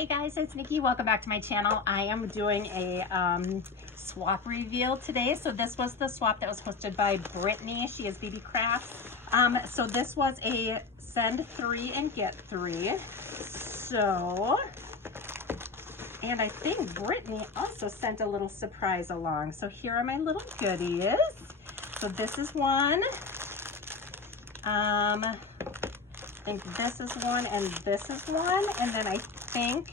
Hey guys, it's Nikki. Welcome back to my channel. I am doing a swap reveal today. So this was the swap that was hosted by Brittanee. She is BB Crafts. So this was a send 3 and get 3. So, and I think Brittanee also sent a little surprise along. So here are my little goodies. So this is one. I think this is one and this is one, and then I think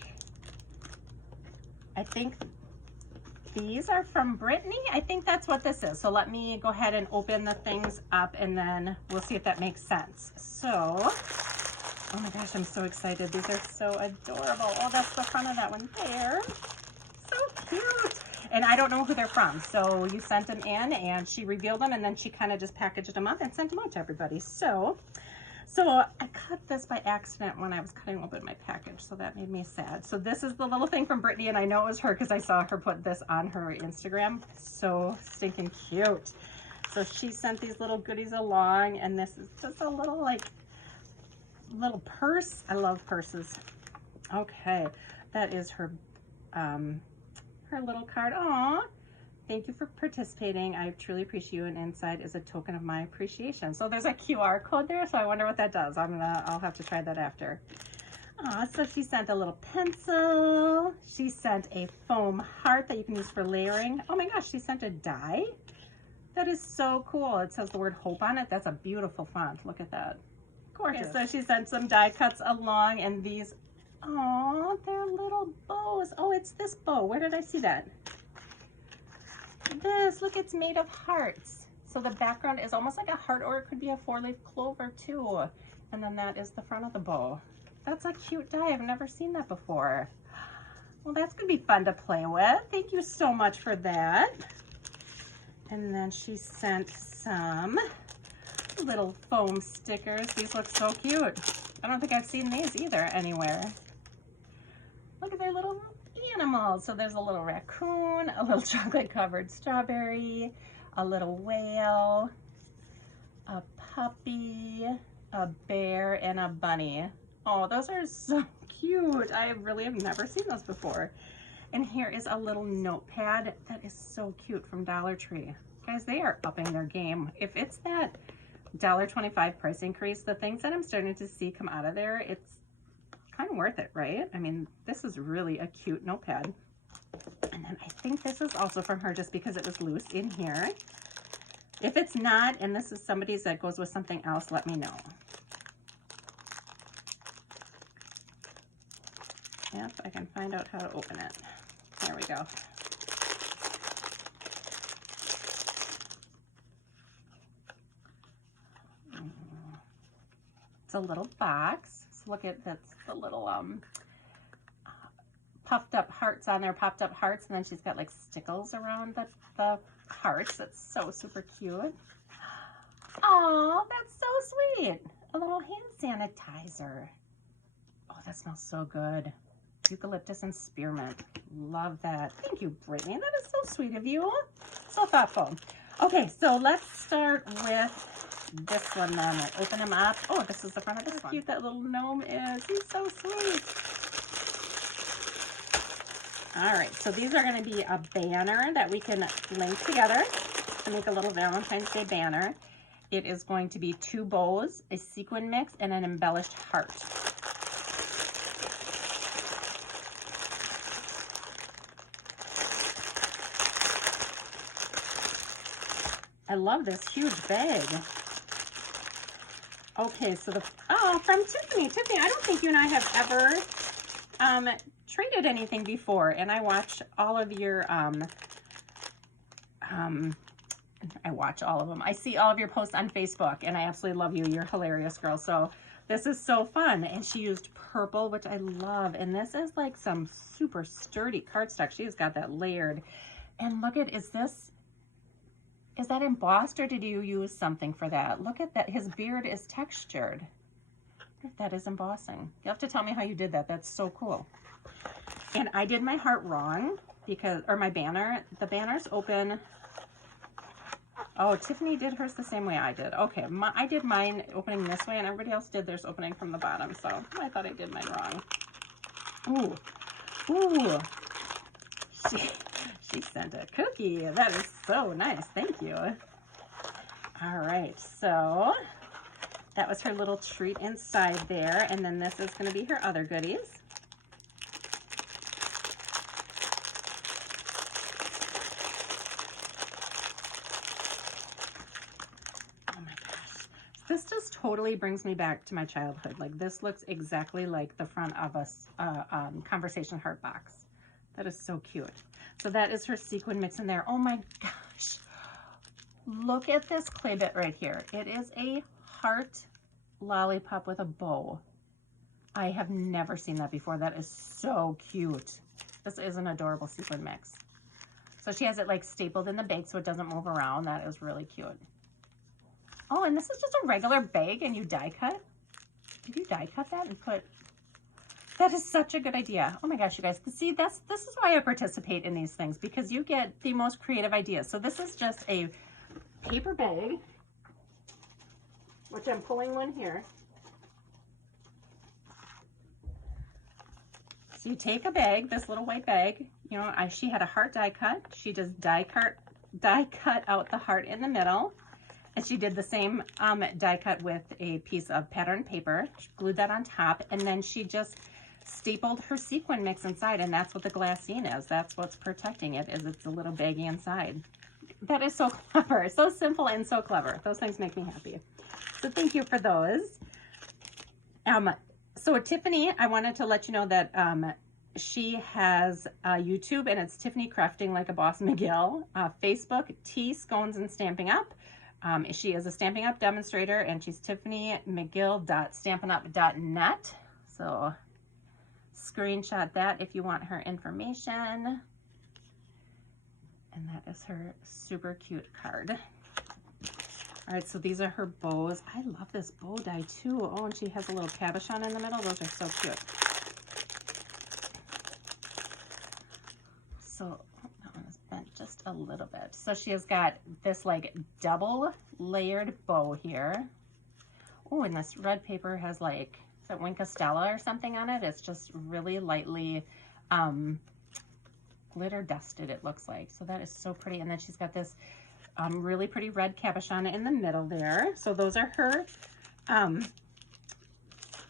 these are from Brittanee. I think that's what this is. So let me go ahead and open the things up and then we'll see if that makes sense. So, oh my gosh, I'm so excited. These are so adorable. Oh, that's the front of that one there. So cute. And I don't know who they're from. So you sent them in and she revealed them and then she kind of just packaged them up and sent them out to everybody. So I cut this by accident when I was cutting open my package, so that made me sad. So this is the little thing from Brittanee, and I know it was her because I saw her put this on her Instagram. So stinking cute. So she sent these little goodies along, and this is just a little little purse. I love purses. Okay, that is her her little card. Aw. Thank you for participating. I truly appreciate you, and inside is a token of my appreciation. So there's a QR code there, so I wonder what that does. I'll have to try that after. So she sent a little pencil. She sent a foam heart that you can use for layering. Oh my gosh, she sent a die. That is so cool. It says the word hope on it. That's a beautiful font. Look at that. Gorgeous. Okay, so she sent some die cuts along, and these, oh, they're little bows. Oh, it's this bow. Where did I see that? This, look, it's made of hearts. So the background is almost like a heart, or it could be a 4-leaf clover too. And then that is the front of the bow. That's a cute die. I've never seen that before. Well, that's gonna be fun to play with. Thank you so much for that. And then she sent some little foam stickers. These look so cute. I don't think I've seen these either anywhere. Look at their little animals. So there's a little raccoon, a little chocolate covered strawberry, a little whale, a puppy, a bear, and a bunny. Oh, those are so cute. I really have never seen those before. And here is a little notepad that is so cute from Dollar Tree. Guys, they are upping their game. If it's that $1.25 price increase, the things that I'm starting to see come out of there, it's kind of worth it, right? I mean, this is really a cute notepad. And then I think this is also from her just because it was loose in here. If it's not, and this is somebody's that goes with something else, let me know. Yep, I can find out how to open it. There we go. It's a little box. So look at that's the little puffed up hearts on there, popped up hearts, and then she's got like stickles around the hearts. That's so super cute. Oh, that's so sweet. A little hand sanitizer. Oh, that smells so good. Eucalyptus and spearmint. Love that. Thank you, Brittanee. That is so sweet of you. So thoughtful. Okay, so let's start with this one then. I'll open them up. Oh, this is the front of this one. How cute that little gnome is. He's so sweet. All right, so these are going to be a banner that we can link together to make a little Valentine's Day banner. It is going to be 2 bows, a sequin mix, and an embellished heart. I love this huge bag. Okay, so from Tiffany. Tiffany, I don't think you and I have ever traded anything before, and I watch all of your I watch all of them. I see all of your posts on Facebook, and I absolutely love you. You're a hilarious girl. So this is so fun. And she used purple, which I love. And this is like some super sturdy cardstock. She's got that layered. And look at, is that embossed, or did you use something for that? Look at that. His beard is textured. That is embossing. You have to tell me how you did that. That's so cool. And I did my heart wrong because, or my banner. The banner's open. Oh, Tiffany did hers the same way I did. Okay, I did mine opening this way, and everybody else did theirs opening from the bottom. So I thought I did mine wrong. Ooh, Ooh, she sent a cookie. That is so nice. Thank you. All right, so that was her little treat inside there. And then this is going to be her other goodies. This just totally brings me back to my childhood. Like, this looks exactly like the front of a Conversation Heart box. That is so cute. So that is her sequin mix in there. Oh my gosh. Look at this clay bit right here. It is a heart lollipop with a bow. I have never seen that before. That is so cute. This is an adorable sequin mix. So she has it like stapled in the bag so it doesn't move around. That is really cute. Oh, and this is just a regular bag and you die cut? Did you die cut that and put... That is such a good idea. Oh my gosh, you guys. See, this is why I participate in these things, because you get the most creative ideas. So this is just a paper bag, which I'm pulling one here. So you take a bag, this little white bag, you know, she had a heart die cut. She just die cut out the heart in the middle. And she did the same die cut with a piece of pattern paper. She glued that on top, and then she just stapled her sequin mix inside, and that's what the glassine is. That's what's protecting it, is it's a little baggie inside. That is so clever. So simple and so clever. Those things make me happy. So thank you for those. So Tiffany, I wanted to let you know that she has YouTube, and it's Tiffany Crafting Like a Boss McGill. Facebook, Tea, Scones, and Stampin' Up. She is a Stampin' Up demonstrator, and she's tiffanyMcGill.stampinup.net. So screenshot that if you want her information. And that is her super cute card. All right, so these are her bows. I love this bow die too. Oh, and she has a little cabochon in the middle. Those are so cute. So that one is bent just a little bit. So she has got this like double layered bow here. Oh, and this red paper has like, is that Wink Stella or something on it? It's just really lightly glitter dusted, it looks like. So that is so pretty. And then she's got this really pretty red cabochon in the middle there. So those are her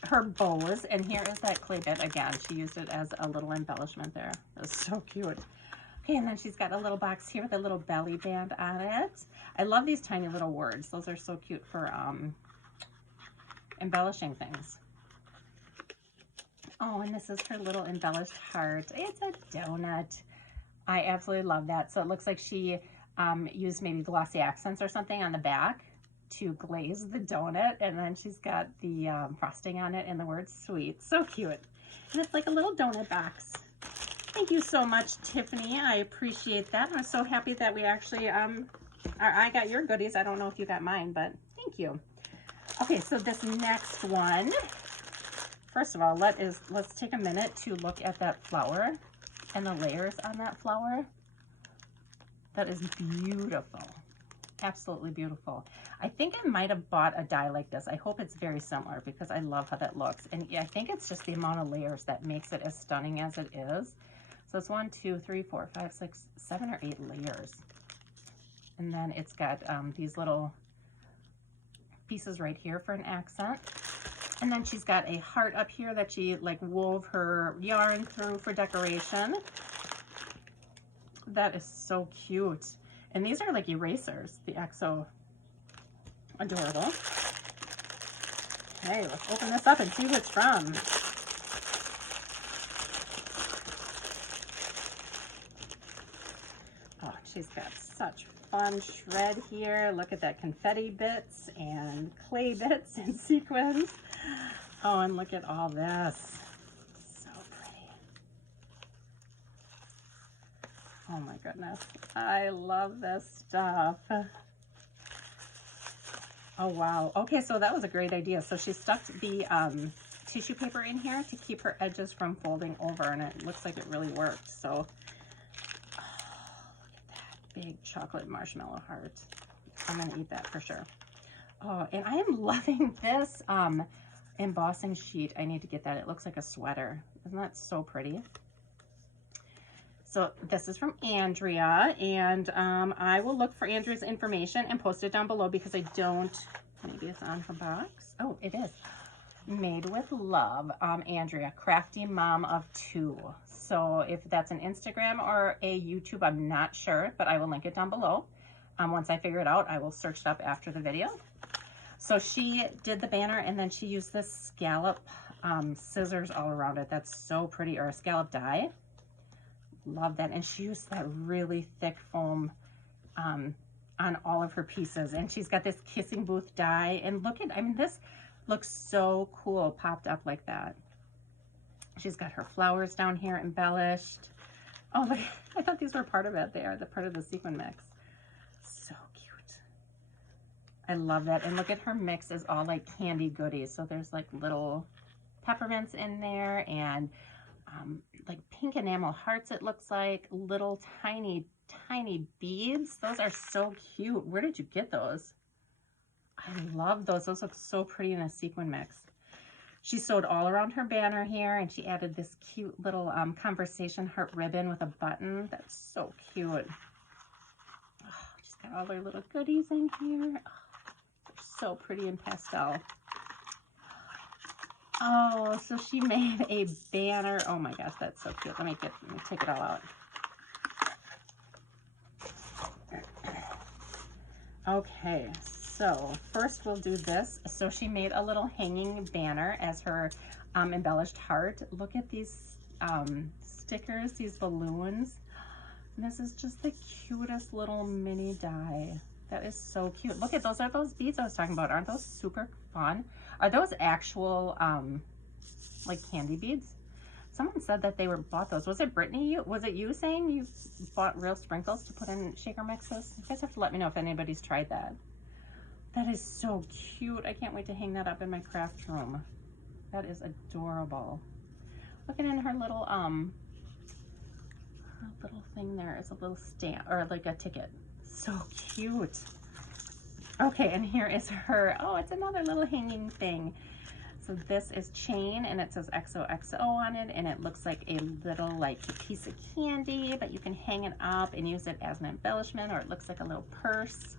her bows. And here is that clay bit again. She used it as a little embellishment there. That's so cute. Okay, and then she's got a little box here with a little belly band on it. I love these tiny little words. Those are so cute for embellishing things. Oh, and this is her little embellished heart. It's a donut. I absolutely love that. So it looks like she used maybe glossy accents or something on the back to glaze the donut, and then she's got the frosting on it and the word sweet. So cute. And it's like a little donut box. Thank you so much, Tiffany. I appreciate that. I'm so happy that we actually, I got your goodies. I don't know if you got mine, but thank you. Okay, so this next one, first of all, let's take a minute to look at that flower and the layers on that flower. That is beautiful. Absolutely beautiful. I think I might have bought a die like this. I hope it's very similar because I love how that looks. And yeah, I think it's just the amount of layers that makes it as stunning as it is. So it's 1, 2, 3, 4, 5, 6, 7 or 8 layers. And then it's got these little pieces right here for an accent. And then she's got a heart up here that she like wove her yarn through for decoration. That is so cute. And these are like erasers. The XO, adorable. Okay, let's open this up and see who it's from. Oh, she's got such fun shred here. Look at that, confetti bits and clay bits and sequins. Oh, and look at all this. So pretty. Oh my goodness. I love this stuff. Oh wow. Okay, so that was a great idea. So she stuck the tissue paper in here to keep her edges from folding over, and it looks like it really worked. So big chocolate marshmallow heart. I'm gonna eat that for sure. Oh, and I am loving this embossing sheet. I need to get that. It looks like a sweater. Isn't that so pretty? So this is from Andrea, and I will look for Andrea's information and post it down below because I don't, maybe it's on her box. Oh, it is. Made with love, Andrea, crafty mom of 2. So if that's an Instagram or a YouTube, I'm not sure, but I will link it down below. Once I figure it out, I will search it up after the video. So she did the banner, and then she used this scallop scissors all around it. That's so pretty, or a scallop die. Love that. And she used that really thick foam on all of her pieces. And she's got this kissing booth die. And look at, I mean, this looks so cool popped up like that. She's got her flowers down here embellished. Oh, look, I thought these were part of it. They are the part of the sequin mix. So cute. I love that. And look at her mix is all like candy goodies. So there's like little peppermints in there, and like pink enamel hearts, it looks like, little tiny beads. Those are so cute. Where did you get those? I love those. Those look so pretty in a sequin mix. She sewed all around her banner here, and she added this cute little conversation heart ribbon with a button. That's so cute. Oh, she's got all her little goodies in here. Oh, they're so pretty in pastel. Oh, so she made a banner. Oh my gosh, that's so cute. Let me take it all out. Okay, so first we'll do this. So she made a little hanging banner as her embellished heart. Look at these stickers, these balloons. This is just the cutest little mini die. That is so cute. Look at those. Are those beads I was talking about? Aren't those super fun? Are those actual like candy beads? Someone said that they bought those. Was it Brittanee? Was it you saying you bought real sprinkles to put in shaker mixes? You guys have to let me know if anybody's tried that. That is so cute. I can't wait to hang that up in my craft room. That is adorable. Look at in her little thing there is a little stamp, or like a ticket. So cute. Okay, and here is her, oh, it's another little hanging thing. So this is chain, and it says XOXO on it, and it looks like a little like piece of candy, but you can hang it up and use it as an embellishment, or it looks like a little purse.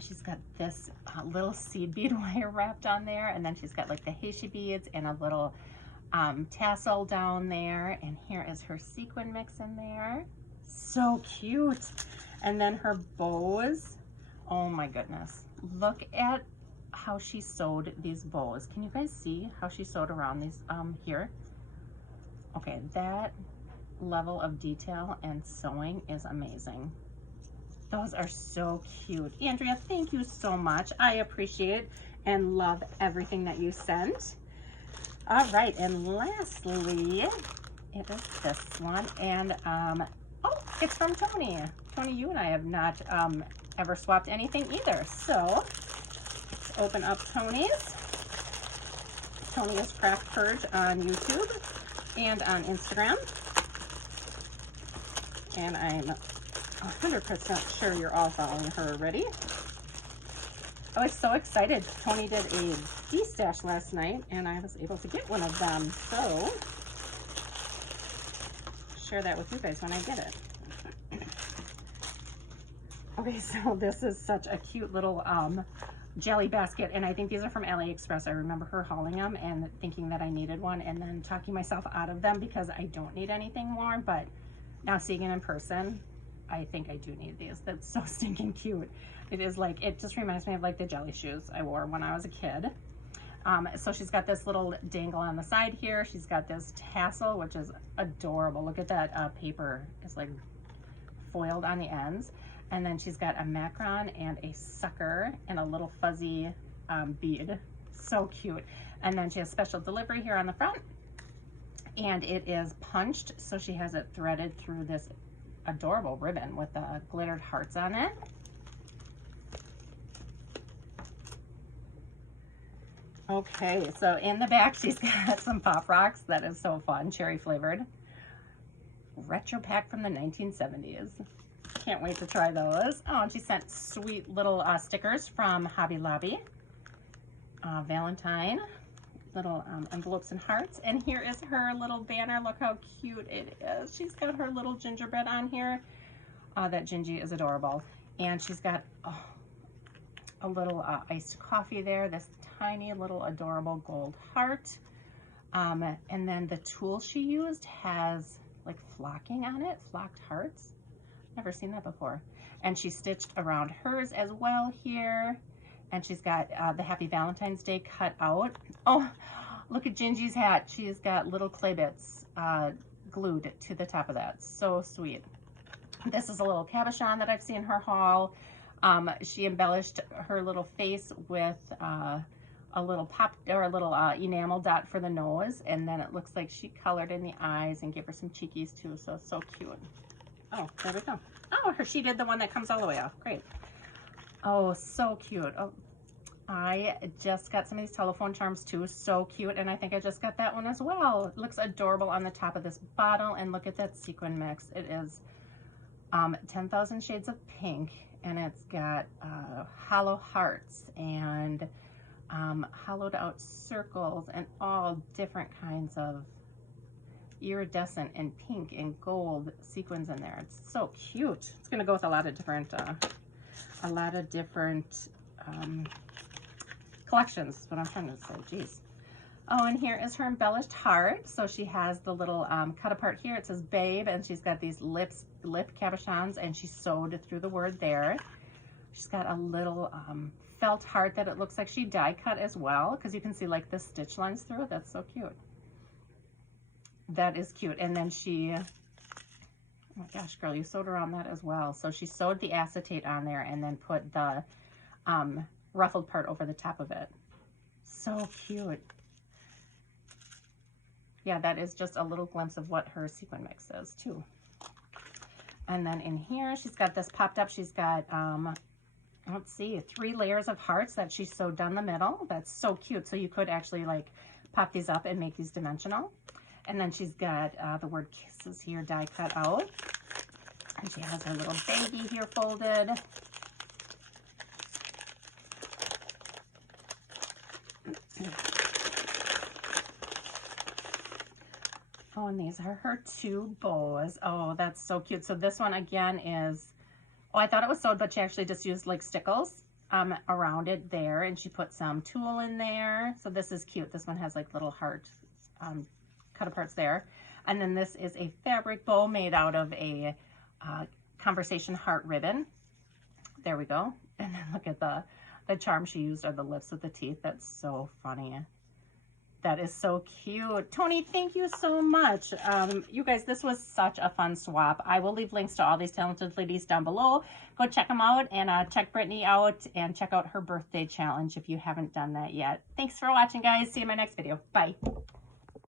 She's got this little seed bead wire wrapped on there, and then she's got like the heishi beads and a little tassel down there, and here is her sequin mix in there. So cute. And then her bows. Oh my goodness. Look at how she sewed these bows. Can you guys see how she sewed around these here? Okay, that level of detail and sewing is amazing. Those are so cute. Andrea, thank you so much. I appreciate and love everything that you sent. All right, and lastly, it is this one, and oh, it's from Toni. Toni, you and I have not ever swapped anything either. So let's open up Toni's. Toni is Craft Purge on YouTube and on Instagram. And I'm 100% sure you're all following her already. I was so excited. Toni did a D-stash last night, and I was able to get one of them. So share that with you guys when I get it. Okay, so this is such a cute little jelly basket, and I think these are from AliExpress. I remember her hauling them and thinking that I needed one, and then talking myself out of them because I don't need anything warm, but now seeing it in person, I think I do need these. That's so stinking cute. It is like, it just reminds me of like the jelly shoes I wore when I was a kid. So she's got this little dangle on the side here. She's got this tassel, which is adorable. Look at that paper. It's like foiled on the ends. And then she's got a macron and a sucker and a little fuzzy bead. So cute. And then she has special delivery here on the front. And it is punched, so she has it threaded through this adorable ribbon with the glittered hearts on it. Okay, so in the back she's got some Pop Rocks. That is so fun, cherry flavored. Retro pack from the 1970s. Can't wait to try those. Oh, and she sent sweet little stickers from Hobby Lobby. Valentine. little envelopes and hearts. And here is her little banner. Look how cute it is. She's got her little gingerbread on here. That Gingy is adorable. And she's got a little iced coffee there, this tiny little adorable gold heart. And then the tool she used has like flocking on it, flocked hearts. Never seen that before. And she stitched around hers as well here. And she's got the Happy Valentine's Day cut out. Oh, look at Gingy's hat. She's got little clay bits glued to the top of that. So sweet. This is a little cabochon that I've seen her haul. She embellished her little face with a little pop or a little enamel dot for the nose, and then it looks like she colored in the eyes and gave her some cheekies too. So cute. Oh, there we go. Oh, she did the one that comes all the way off. Great. Oh, so cute. Oh, I just got some of these telephone charms too. So cute, and I think I just got that one as well. It looks adorable on the top of this bottle, and look at that sequin mix. It is 10,000 shades of pink, and it's got hollow hearts and hollowed out circles and all different kinds of iridescent and pink and gold sequins in there. It's so cute. It's gonna go with a lot of different collections is what I'm trying to say. Geez. Oh, and here is her embellished heart. So she has the little cut apart here. It says babe, and she's got these lip cabochons, and she sewed through the word there. She's got a little felt heart that it looks like she die cut as well, because you can see like the stitch lines through it. That's so cute. That is cute. And then she, oh my gosh, girl, you sewed around that as well. So she sewed the acetate on there and then put the ruffled part over the top of it. So cute. Yeah, that is just a little glimpse of what her sequin mix is too. And then in here, she's got this popped up. She's got, let's see, 3 layers of hearts that she sewed down the middle. That's so cute. So you could actually like pop these up and make these dimensional. And then she's got the word kisses here die cut out. And she has her little baggie here folded. Oh, and these are her 2 bows. Oh, that's so cute. So this one again is, oh, I thought it was sewed, but she actually just used like stickles around it there, and she put some tulle in there. So this is cute. This one has like little heart cut aparts there. And then this is a fabric bow made out of a conversation heart ribbon. There we go. And then look at the charm she used are the lips with the teeth. That's so funny. That is so cute. Toni, thank you so much. You guys, this was such a fun swap. I will leave links to all these talented ladies down below. Go check them out, and check Brittanee out, and check out her birthday challenge if you haven't done that yet. Thanks for watching, guys. See you in my next video. Bye.